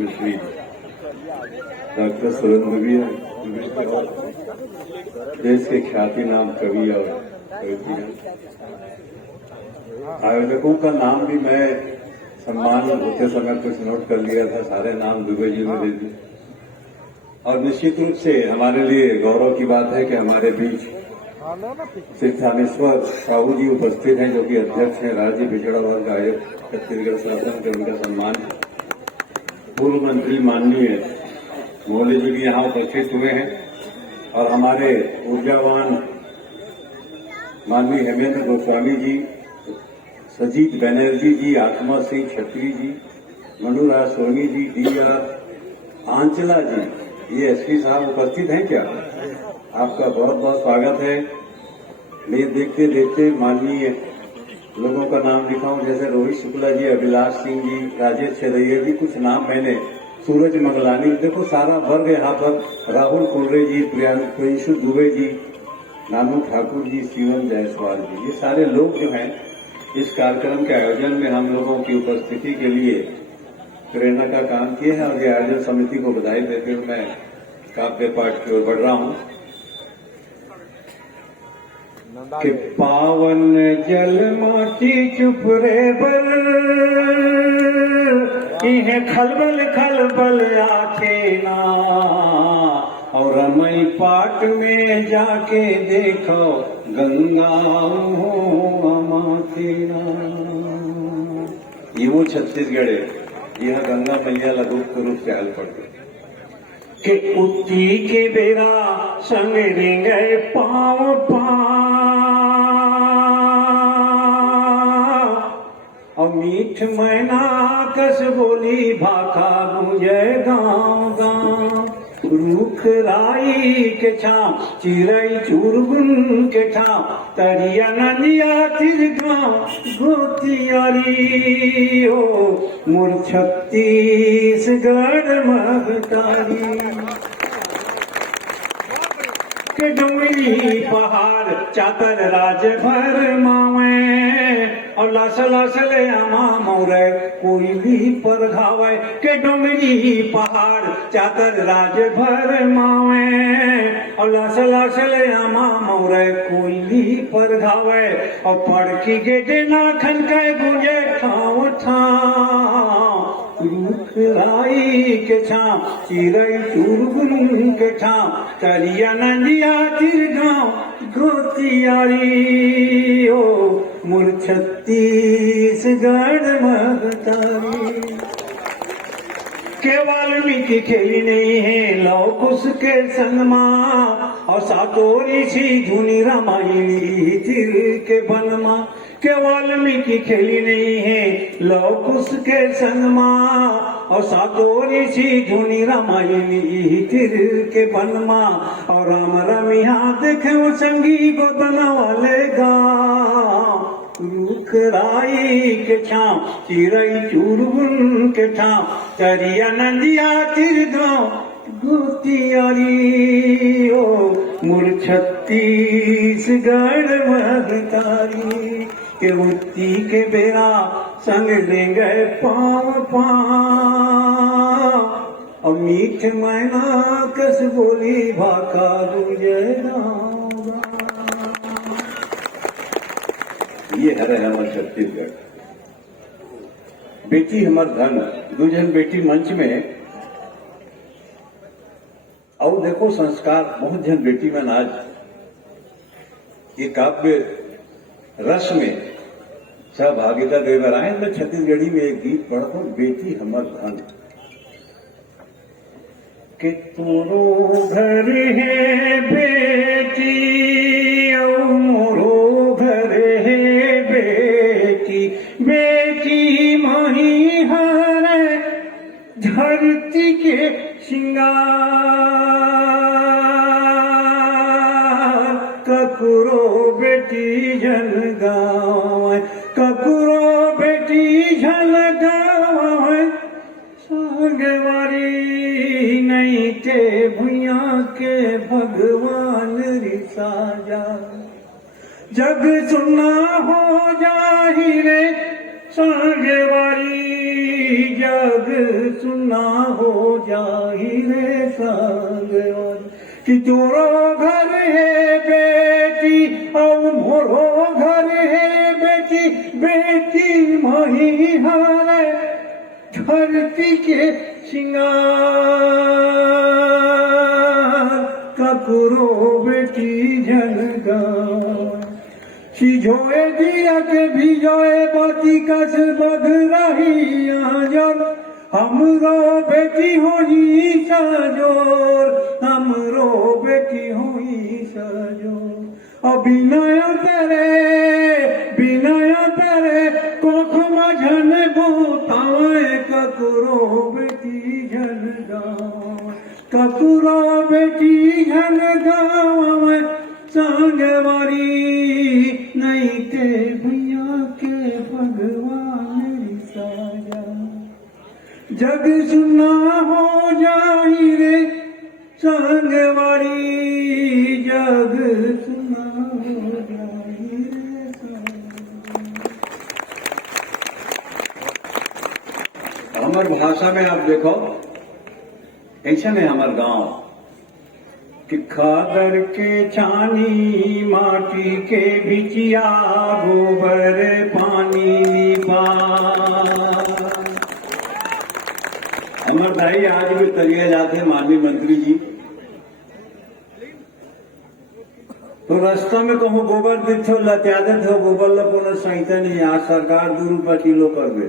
Padmashri doctor Surendra भी हैं, देश के ख्याति नाम कवि और कवि हैं। आयोजकों का नाम भी मैं सम्मान होते समय कुछ नोट कर लिया था, सारे नाम दुबे जी ने दे दिए। और निश्चित रूप से हमारे लिए गौरव की बात है कि हमारे बीच श्री थानेश्वर साहू जी उपस्थित हैं, जो कि अध्यक्ष हैं राज्य पिछड़ा वर्ग आयोग छत्तीसगढ़ शासन के, उनका सम्मान। पूर्व मंत्री माननीय मोदी जी भी यहाँ उपस्थित हुए हैं और हमारे ऊर्जावान माननीय हेमेंद्र गोस्वामी जी, सजीत बनर्जी जी, आत्मा सिंह छत्री जी, मनुराज सोनी जी, डी.आर. आंचला जी, ये एसपी साहब उपस्थित हैं क्या? आपका बहुत बहुत स्वागत है। मैं देखते देखते माननीय लोगों का नाम लिखाऊं, जैसे रोहित शुक्ला जी, अभिलाष सिंह जी, राजेश छरैया जी, कुछ नाम मैंने, सूरज मंगलानी, देखो सारा वर्ग यहाँ पर, राहुल कुलरे जी, प्रियांशु दुबे जी, नानू ठाकुर जी, शिवम जायसवाल जी, ये सारे लोग जो हैं इस कार्यक्रम के आयोजन में हम लोगों की उपस्थिति के लिए प्रेरणा का काम किए हैं। और ये आयोजन समिति को बधाई देते हुए मैं काव्य पाठ की ओर बढ़ रहा हूं कि पावन जल माटी चुप रे बल, इन्हें खलबल खलबल आखे ना, और रमई पाट में जाके देखो गंगा माथे ना। ये वो छत्तीसगढ़ है, यह गंगा मैया लघुप्त रूप से हल पड़ गई कि उठी के बेरा संग रिंगे पाँव पाँव, और मीठ मैना कस बोली भाखा गूंजे गाँव गाँव। रूख राई के छाँव चिरई चुरगुन के ठाव, तरिया नदिया तिरगांव गोतियारी हो मोर छत्तीसगढ़ महतारी। के डोंगरी पहाड़ चातर राज भर मावे, और लास लास ले आमा मोरे कोई भी पर घावे। के डोंगरी पहाड़ चातर राज भर मावे, और लास लास ले आमा मोरे कोई भी पर घावे। और पढ़ की गेटे नाखन के गुंजे ठाव ठाव, रूख राई के छाँव चिरई चुरगुन के ठाव, तरिया नदिया तिरगांव गोतियारी हो मोर छत्तीसगढ़ महतारी। के वाल्मीकि खेली नहीं है लौक उसके संग माँ, और सातोरी सी धुनी रामायणी तिर के बन माँ। के वाल्मीकि खेली नहीं है लौक उसके संग माँ, और सातोरी सी धुनी रामायणी तिर के बन माँ। और राम रमिया देखे वो संगी गोदना वाले गाँव, रूख राई के छाँव चिरई चुरगुन के ठाव, तरिया नदिया तिरगांव गोतियारी हो मोर छत्तीसगढ़ महतारी। के उठी के बेरा संग लेंगे पाँव पाँव, और मीठ मैना कस बोली भाखा गूंजे गाँव गाँव। ये है हमारे छत्तीसगढ़। बेटी हमर धन, दूजन बेटी मंच में, और देखो संस्कार बहुत जन बेटी में नाज। ये काव्य रस में सहभागिता देवर आए। मैं छत्तीसगढ़ी में एक गीत पढ़ता हूँ, बेटी हमर धन। कि तोरो घर है बेटी और मोरो घर है बेटी, बेटी माही हर धरती के श्रृंगार। ककुरो बेटी जन गाँव, ककुरो बेटी जन गाँव, सागवारी नहीं ते भुइया के भगवान रिसा जा। जग सुना हो जाही रे सागवारी जग सुना हो जाही रे संगवारी कि तोरो घर है बेटी और मोरो घर है बेटी बेटी मही हारे धरती के सिंगार ककुरो बेटी जनगार सिझोए दिया के भिजोए बाती कस बध रही आजर हमरो बेटी होई सजोर हमरो बेटी होई सजोर और बिनय तेरे कोख मझन बोताए ककुरो बेटी जन गाँव ककुरो बेटी जन गाँव संगवारी नहीं के भैया के भगवान साया जग सुना हो जाई रे संगवारी जग सुना हो जाई रे हमार भाषा में आप देखो ऐसा नहीं हमार गांव कि खादर के छानी माटी के बिचिया गोबर पानी पा हमारे भाई आज भी तरिया जाते माननीय मंत्री जी तो रास्ता में कहूँ गोबर दिखो लत्यादे थे गोबर लो कोनो सहिता नहीं आज सरकार 2 रुपये किलो कर दे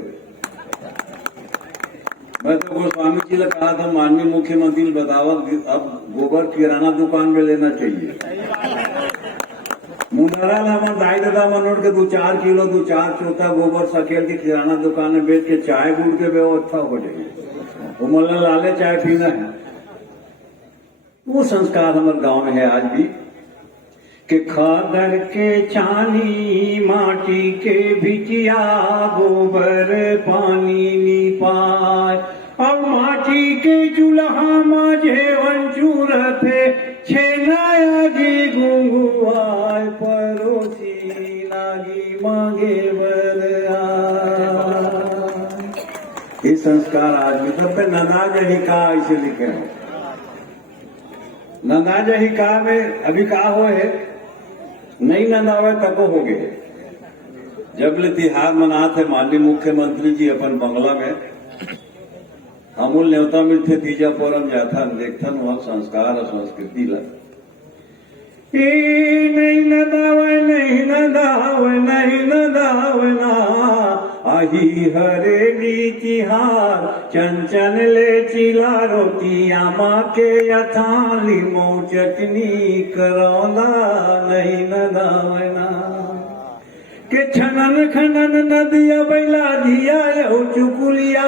मैं तो गोस्वामी जी ने कहा था माननीय मुख्यमंत्री ने बतावा अब गोबर किराना दुकान में लेना चाहिए मुंडरा लामा दाई दादा मनोड़ के 2-4 किलो 2-4 चौथा गोबर सकेल की किराना दुकान में बेच के चाय गुड़ के व्यवस्था हो जाएगी वो मल्ला लाले चाय पीना है वो संस्कार हमारे गांव में है आज भी कि खादर के छानी माटी के भिचिया गोबर पानी नी पाए और माटी के चूल्हा माझे वंचूर थे छेनाया जी गुंगुआय परोसी लागी मांगे बर ये संस्कार आज भी सब पे ननाज हिका ऐसे लिखे हैं ननाज हिका में अभी कहा हो है नहीं नंदावे तको हो गए जब ले तिहार मनाते माननीय मुख्यमंत्री जी अपन बंगला में अमूल न्योता मिलते तीजा पोरम जाथा देखथन वह संस्कार और संस्कृति ला नहीं नदावे ना आही हरेली तिहार चंचन ले चिला रोटियां माँ के यथाली मो चटनी करौला नहीं नदावना के छनन खनन नदिया बैला दिया यौ चुकुलिया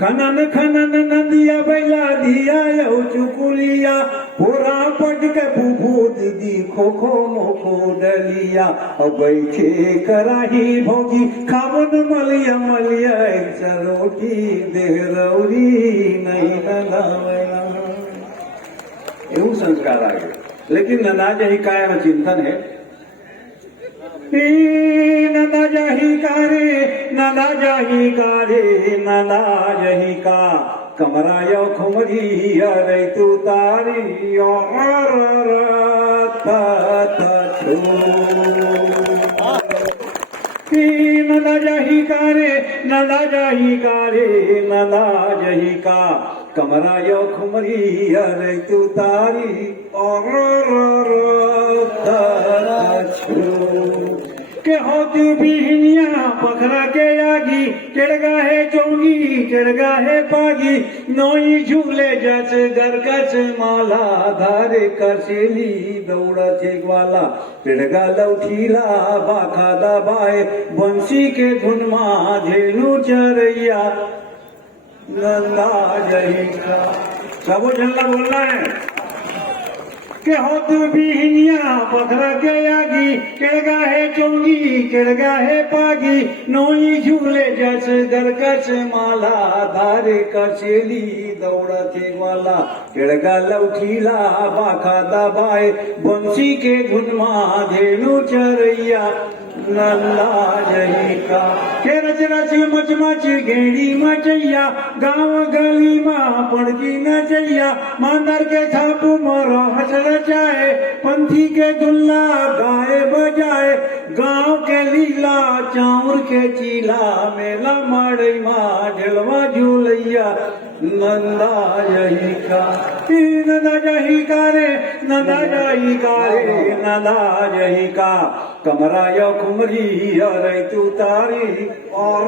खनन खनन नदिया बैला दिया यौ चुकुलिया होरा पट के फूफू दीदी खो खो मोखो डलिया और बैठे कराही भोगी खावन मलिया मलिया एक रोटी देहरौरी नहीं नदावना એવું संस्कार आ गए लेकिन ननाज हिकाया में चिंतन है नदा जही का कमरा यो खुमरी अरे तू तारी नदा जही का कमरा यो खुमरी अरे तू तारी के होती बिहनिया पखरा के आगी चढ़गा है चौंगी चढ़गा है पागी नोई झूले जच गरगच माला धारे कसेली दौड़ा वाला चढ़गा लौठीला बाखा दबाए बंसी के धुन मा झेलू चरैया नंदा जही का सबो झल्ला बोलना है के होत बिहनिया पखरा के आगी केड़गा है चौंगी केड़गा है पागी नोई झूले जस गरकच माला धारे कसेली दौड़ा वाला केड़गा लौठीला बाखा दबाए बंसी के धुन मा धेनु चरैया नंदा जही का के रच रच मच मच घेड़ी मचैया गाँव गली माँ पड़ती नचैया मांदर के छापू मारो हस रचाए पंथी के दुल्ला गाए बजाए गाँव के लीला चाउर के चीला मेला माड़ई माँ झलवा झूलैया नंदा जही का नंदा जही का रे नंदा जही का रे नंदा जही का कमरा यो कुमरी और तू तारी और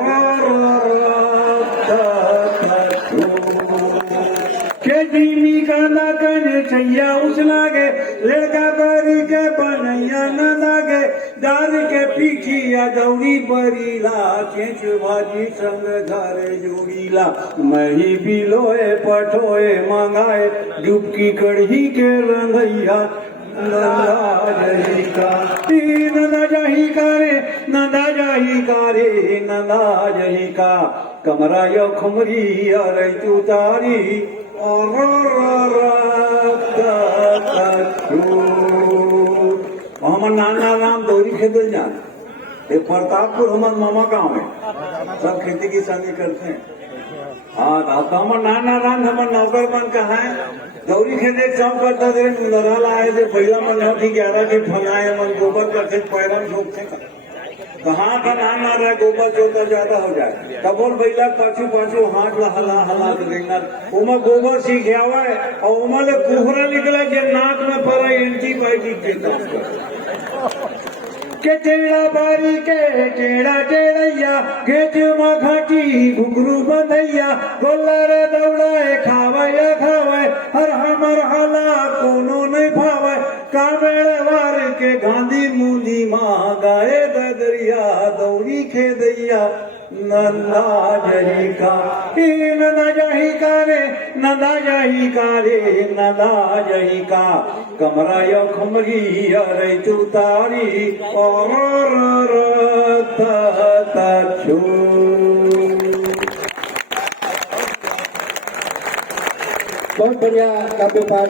के धीमी कांदा कने छैया उस लागे लड़का बरी के बनैया न लागे दाद के पीछिया दौड़ी बरीला चेच भाजी संग धारे जोड़ीला मही बिलोए पठोए मंगाए डुबकी कढ़ी के रंगैया नंदा जही का नंदा जही का रे नंदा जही का रे नंदा जही का कमरा यो खुमरी और तू तारी और हमर नाना राम दौरी खेतल जान ये प्रतापपुर हमार मामा गाँव है सब खेती किसानी करते हैं। हाँ तो हमर नाना राम हमर नौकर बन कहा है दौरी खेते सब करता थे लड़ा लाए थे पहला मन होती 11 के फलाए मन गोबर करते पैरन ठोकते कहाँ का नाम आ रहा है गोबर चोता ज्यादा हो जाए कबोल बैला पाछू पाछू हाथ हला हला देंगे उमा गोबर सीख हुआ है और उमा ले कुहरा निकला के नाक में पड़ा एंटीबायोटिक देता के टेढ़ा बारी के टेढ़ा टेढ़ैया घेच में घाटी घुघरू बंधैया गोलर दौड़ाए खावे खावे हर हमर हाला कोनो नहीं भावे कामेड़वार के गांधी मुंदी माँ गाए दरिया दौड़ी खेदैया नंदा जही का नंदा जही का रे नंदा जही का रे नंदा जही का कमरा यो खुमरी अरे तू तारी और बहुत बढ़िया काव्य पाठ।